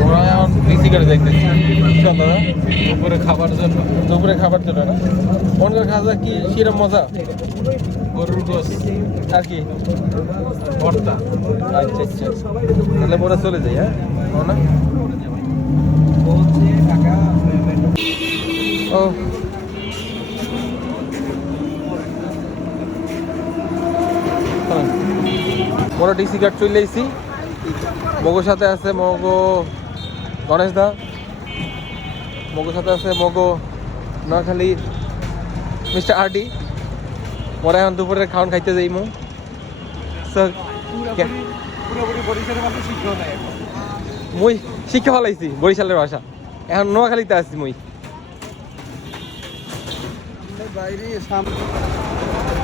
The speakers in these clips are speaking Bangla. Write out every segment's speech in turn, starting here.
ওরা এখন ডিসি করে দেখতেছি চল দাদা দুপুরে খাবার জন্য না ওনকার খাজা কি সেরকম মজা গরুর গোস আর কি ভর্তা আচ্ছা আচ্ছা তাহলে পরে চলে যাই হ্যাঁ না ও মোরা ডিসি কার্ড চলে এসেছি মগোর সাথে আছে মগো গণেশ দা মগোর সাথে আছে মগো নোয়াখালী মিস্টার আরডি মোরা এখন দুপুরের খাওয়ান খাইতে যাই মু মুই শিক্ষা ফেলাইছি বরিশালের ভাষা এখন নোয়াখালীতে আসছি মুই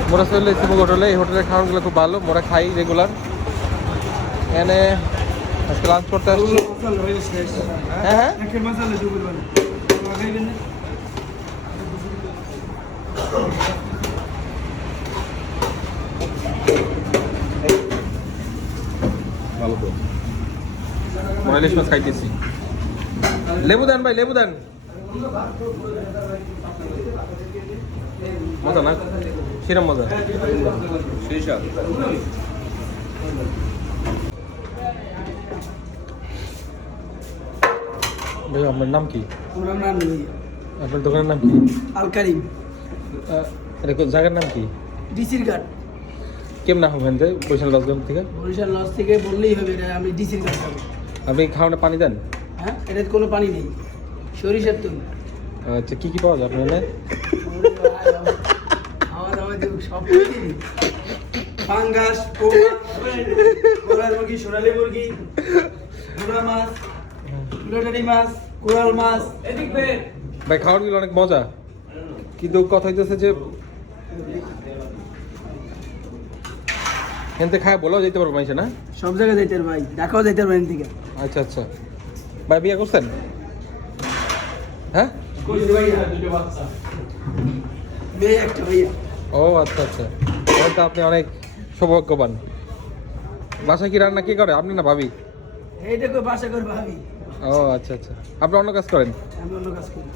মোরা চলে এসেছি মুগ হোটেলে এই হোটেলের খাওয়ানগুলো খুব ভালো মোরা খাই রেগুলার এখানে আজকে লাঞ্চ করতে আসছি হ্যাঁ ভালো তো মোরা ইলিশ মাছ খাইতেছি লেবু দেন ভাই লেবু দেন মজা না সেরকম মজা সেই সব ভাই আপনার নাম কি আপনার দোকানের নাম কি আল কারিম জায়গার নাম কি ডিসির ঘাট কেমন না হবেন বরিশাল লজগঞ্জ থেকে বরিশাল লজ থেকে বললেই হবে আমি ডিসির ঘাট যাবো আপনি খাওয়ানো পানি দেন হ্যাঁ এটাতে কোনো পানি নেই সরিষার তেল আচ্ছা কি কি পাওয়া যায় আপনার সব ফাঙ্গাস কোরাল মুরগি সোনালী মুরগি গুড়া মাছ গুড়াটারি মাছ কোরাল মাছ এদিক ভাই খাওয়ারগুলো অনেক মজা কিন্তু কথা হইতেছে যে এনতে খায় বলেও যেতে পারবো মাইসে না সব জায়গায় যাইতে ভাই দেখাও যাইতে পারেন থেকে আচ্ছা আচ্ছা ভাই বিয়ে করছেন হ্যাঁ মেয়ে একটা ভাইয়া ও আচ্ছা আচ্ছা তো আপনি অনেক সৌভাগ্যবান বাসায় কি রান্না কি করে আপনি না ভাবি এইটা কই বাসা করে ভাবি ও আচ্ছা আচ্ছা আপনি অন্য কাজ করেন আমি অন্য কাজ করি